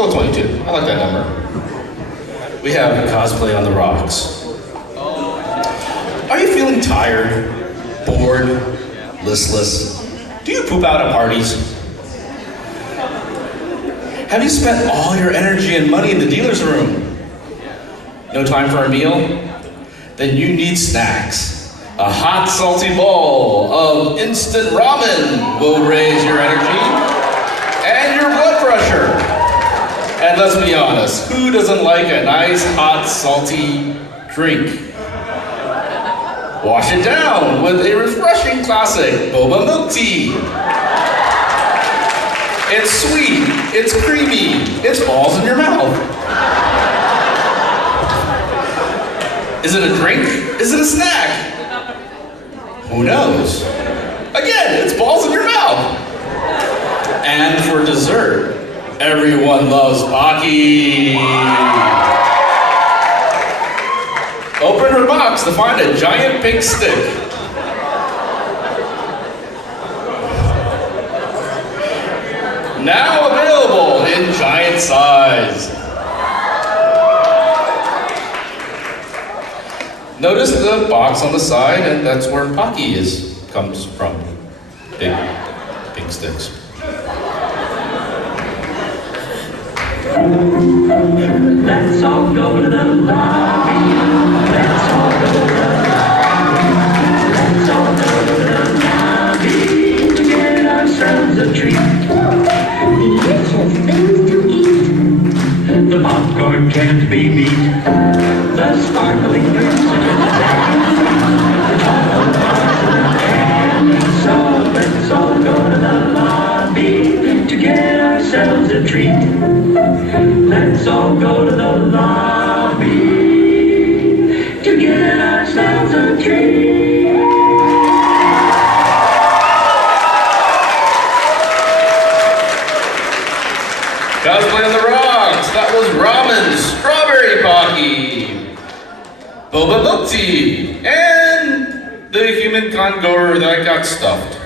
go with 22. I like that number. We have Cosplay on the Rocks. Are you feeling tired, bored, listless? Do you poop out at parties? Have you spent all your energy and money in the dealer's room? No time for a meal? Then you need snacks. A hot, salty bowl of instant ramen will raise your energy and your blood pressure. And let's be honest, who doesn't like a nice, hot, salty drink? Wash it down with a refreshing classic boba milk tea. It's sweet, it's creamy, it's balls in your mouth. Is it a drink? Is it a snack? Who knows? Again, it's balls in your mouth. And for dessert, everyone loves Pocky. Open her box to find a giant pink stick. Now available in giant size. Notice the box on the side, and that's where Pocky comes from. Big pink sticks. Let's all go to the lobby. Let's all go to the lobby. Let's all go to the lobby to get ourselves a treat. Delicious things to eat. The popcorn can't be beat. The sparkling drinks are just the chocolate bars and candy. So let's all go to the lobby to get ourselves a treat. Let's all go to the lobby to get ourselves a treat. Cosplay on the Rocks. That was ramen, strawberry Pocky, boba milk tea, and the human congoer that got stuffed.